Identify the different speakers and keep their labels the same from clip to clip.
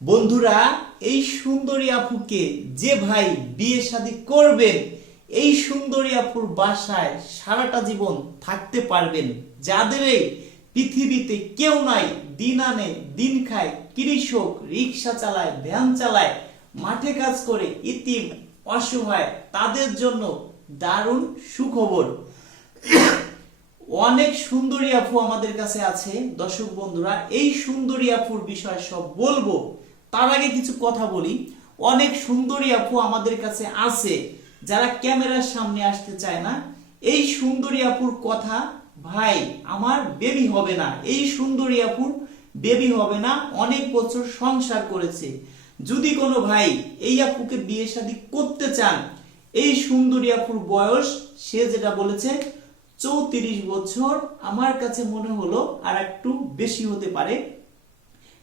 Speaker 1: বন্ধুরা, এই সুন্দরী আপুকে যে ভাই বিয়ে শাদী করবেন, এই সুন্দরী আপুর বাসায় সারাটা জীবন থাকতে পারবেন। যাদের এই পৃথিবীতে কেউ নাই, দিন আনে, দিন খায়, কৃষক, রিক্সা চালায়, ভ্যান চালায়, মাঠে কাজ করে, ইতিম, অসহায়, তাদের জন্য দারুণ সুখবর। অনেক সুন্দরী আপু আমাদের কাছে আছে। দর্শক বন্ধুরা, এই সুন্দরী আপুর বিষয় সব বলব। তার আগে কিছু কথা বলি। অনেক সুন্দরী আপু আমাদের কাছে আছে, যারা ক্যামেরার সামনে আসতে চায় না। এই সুন্দরী আপুর কথা, ভাই, আমার বেবি হবে না। এই সুন্দরী আপুর বেবি হবে না, অনেক বছর সংসার করেছে। যদি কোনো ভাই এই আপুকে বিয়ে শাদী করতে চান, এই সুন্দরী আপুর বয়স, সে যেটা বলেছে, চৌত্রিশ বছর, আমার কাছে মনে হলো আর একটু বেশি হতে পারে।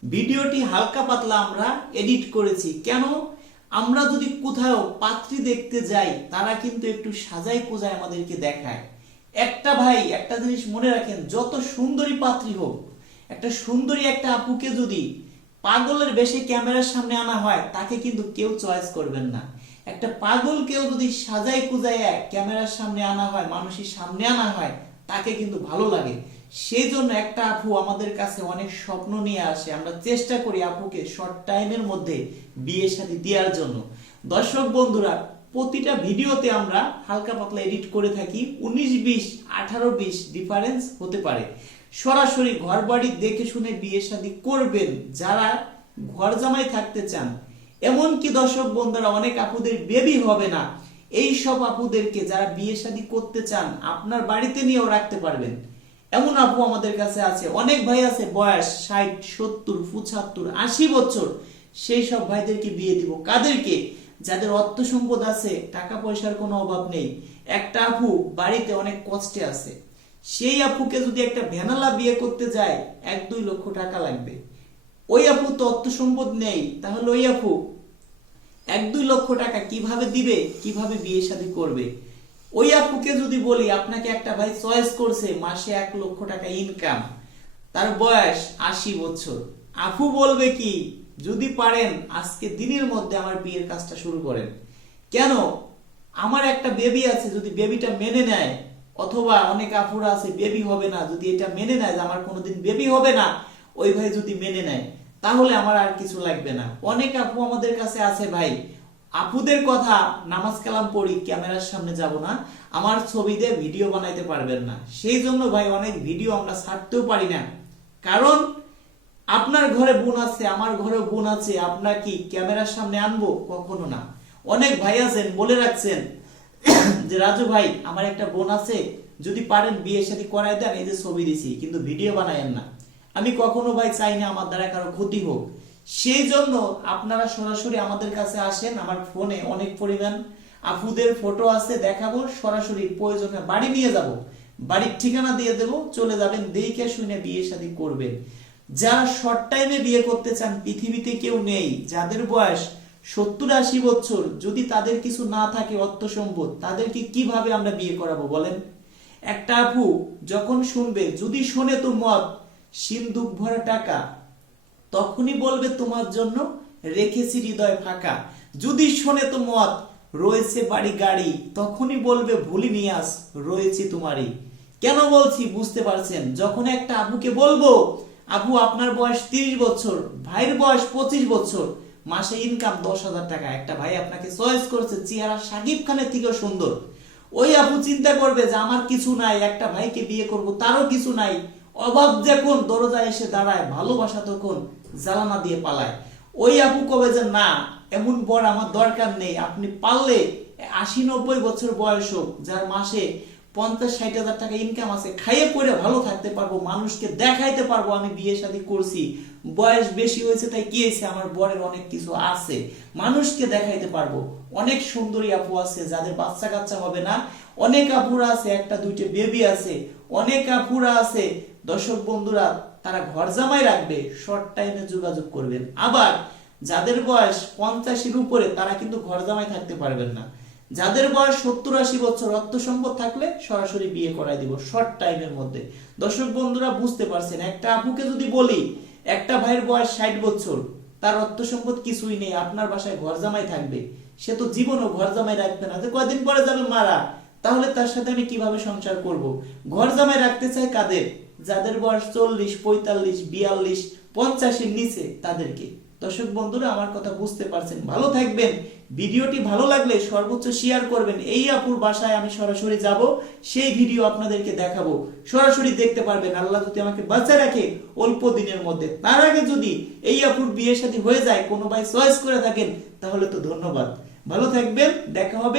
Speaker 1: ভিডিওটি হালকা পাতলা আমরা এডিট করেছি। কেন? আমরা যদি কোথাও পাত্রী দেখতে যাই, তারা কিন্তু একটু সাজাই কোজায় আমাদেরকে দেখায়। একটা ভাই একটা জিনিস মনে রাখেন, যত সুন্দরী পাত্রী হোক, একটা সুন্দরী একটা আপুকে যদি পাগলের বেশি ক্যামেরার সামনে আনা হয়, তাকে কিন্তু কেউ চয়েস করবেন না। একটা পাগল কেউ যদি সাজাই কুজায় ক্যামেরার সামনে আনা হয়, মানুষের সামনে আনা হয় তাকে কিন্তু ভালো লাগে। সেই জন্য একটা আপু আমাদের কাছে অনেক স্বপ্ন নিয়ে আসে। আমরা চেষ্টা করি আপুকে শর্ট টাইমের মধ্যে বিয়ে শাদী দেওয়ার জন্য। দর্শক বন্ধুরা, প্রতিটা ভিডিওতে আমরা হালকা পাতলা এডিট করে থাকি। উনিশ বিশ, আঠারো বিশ ডিফারেন্স হতে পারে। সরাসরি ঘর বাড়ি দেখে শুনে বিয়ে শাদী করবেন যারা ঘর জামাই থাকতে চান। এমনকি দর্শক বন্ধুরা, অনেক আপুদের বেবি হবে না। এই সব আপুদেরকে যারা বিয়ে শাদী করতে চান, আপনার বাড়িতে নিয়েও রাখতে পারবেন। এমন আপু আমাদের কাছে আছে। অনেক ভাই আছে, বয়স ষাট, সত্তর, পঁচাত্তর, আশি বছর। সেই সব ভাইদেরকে বিয়ে দিব। কাদেরকে? যাদের অর্থ সম্পদ আছে, টাকা পয়সার কোনো অভাব নেই। একটা আপু বাড়িতে অনেক কষ্টে আছে। সেই আপুকে যদি একটা ভ্যানালা বিয়ে করতে যায়, এক দুই লক্ষ টাকা লাগবে। ওই আপু তো অর্থ সম্পদ নেই, তাহলে ওই আপু এক দুই লক্ষ টাকা কীভাবে দিবে, কীভাবে বিয়ে শাদী করবে? ওই আপুকে যদি বলি, আপনাকে একটা ভাই চয়েস করছে, মাসে এক লক্ষ টাকা ইনকাম তার বয়স আশি বছর। আপু বলবে কি, যদি পারেন, আজকে দিনের মধ্যে আমার বিয়ের কাজটা শুরু করেন। কেন? আমার একটা বেবি আছে, যদি বেবিটা মেনে নেয়, অথবা অনেক আপুরা আছে বেবি হবে না। যদি এটা মেনে নেয় আমার কোনোদিন বেবি হবে না, ওই ভাই যদি মেনে নেয় তাহলে আমার আর কিছু লাগবে না। অনেক আপু আমাদের কাছে আছে ভাই। আপুদের কথা নামাজ কালাম পড়ি, ক্যামেরার সামনে যাব না। আমার ছবি দিয়ে ভিডিও বানাইতে পারবেন না। সেই জন্য ভাই অনেক ভিডিও আমরা ছাড়তেও পারি না। কারণ আপনার ঘরে বোন আছে, আমার ঘরে বোন আছে আপনার কি ক্যামেরার সামনে আনব? কখনো না। অনেক ভাই আছেন, বলে রাখছেন যে, রাজু ভাই, আমার একটা বোন আছে, যদি পারেন বিয়ে সাথে করাই দেন, এই যে ছবি দিছি, কিন্তু ভিডিও বানায়েন না। আমি কখনো ভাই চাই না আমার দ্বারা কারও ক্ষতি হোক। সেই জন্য আপনারা সরাসরি আমাদের কাছে আসেন, আমার ফোনে অনেক পরিমাণ আপুদের ফটো আছে, দেখাবো, সরাসরি প্রয়োজনে বাড়ি নিয়ে যাব। বাড়ির ঠিকানা দিয়ে দেব, চলে যাবেন, দেখে শুনে বিয়ে শাদী করবেন। যারা শর্ট টাইমে বিয়ে করতে চান, পৃথিবীতে কেউ নেই, যাদের বয়স সত্তর আশি বছর, যদি তাদের কিছু না থাকে অর্থ সম্পদ তাদেরকে কীভাবে আমরা বিয়ে করাবো বলেন? একটা আপু যখন শুনবে, যদি শোনে তো মত সিন্দুক ভরা টাকা, তখনই বলবে তোমার জন্য, রেখেছি হৃদয় ফাঁকা। যদি শোনে তো মত রয়েছে বাড়ি গাড়ি, তখনই বলবে, ভুলি নিয়াস রয়েছে তোমারই। কেন বলছি, বুঝতে পারছেন? যখন একটা আবুকে বলব, আবু, আপনার বয়স তিরিশ বছর, ভাইয়ের বয়স পঁচিশ বছর, মাসে ইনকাম দশ হাজার টাকা। একটা ভাই আপনাকে চয়েস করছে, চেহারা সাকিব খানের থেকেও সুন্দর। ওই আপু চিন্তা করবে যে, আমার কিছু নাই, একটা ভাইকে বিয়ে করব, তারও কিছু নাই। অভাব যখন দরজায় এসে দাঁড়ায়, ভালোবাসা তখন জ্বালানা দিয়ে পালায়। ওই আপু কবে যে, না, এমন বর আমার দরকার নেই। আপনি পারলে আশি নব্বই বছর বয়স হোক, যার মাসে পঞ্চাশ ষাট হাজার টাকা ইনকাম আছে, খাইয়ে পরে ভালো থাকতে পারব, মানুষকে দেখাইতে পারব, আমি বিয়ে শাদী করছি। বয়স বেশি হয়েছে, তাই কি হয়েছে? আমার বরের অনেক কিছু আছে। মানুষকে দেখাইতে পারব। অনেক সুন্দরী আপু আছে, যাদের বাচ্চা কাচ্চা হবে না। অনেক আপুরা আছে, একটা দুইটা বেবি আছে। অনেক আপুরা আছে দর্শক বন্ধুরা, তারা ঘর জামাই রাখবে শর্ট টাইমে যোগাযোগ করবেন। আবার যাদের বয়স পঞ্চাশের উপরে, তারা কিন্তু ঘর জামাই থাকতে পারবেন না। যাদের বয়স সত্তর আশি বছর অর্থ সম্পদ থাকলে সরাসরি বিয়ে করাই দিব শর্ট টাইমের মধ্যে। দর্শক বন্ধুরা, বুঝতে পারছেন, একটা আপুকে যদি বলি, একটা ভাইয়ের বয়স ষাট বছর, তার অর্থ সম্পদ কিছুই নেই, আপনার বাসায় ঘর জামাই থাকবে। সে তো জীবনও ঘর জামাই রাখবে না, যে কয়দিন পরে যাবে মারা? তাহলে তার সাথে আমি কীভাবে সংসার করব? ঘর জামাই রাখতে চাই কাদের? যাদের বয়স চল্লিশ, পঁয়তাল্লিশ, বিয়াল্লিশ, পঞ্চাশের নিচে তাদেরকে। দর্শক বন্ধুরা, আমার কথা বুঝতে পারছেন। ভালো থাকবেন। ভিডিওটি ভালো লাগলে সর্বোচ্চ শেয়ার করবেন। এই আপুর বাসায় আমি সরাসরি যাব, সেই ভিডিও আপনাদেরকে দেখাবো। সরাসরি দেখতে পারবেন। আল্লাহ যদি আমাকে বাঁচায় রাখে অল্প দিনের মধ্যে। তার আগে যদি এই আপুর বিয়ে সাথে হয়ে যায়, কোনো ভাই চয়েস করে থাকেন, তাহলে তো ধন্যবাদ। ভালো থাকবেন, দেখা হবে।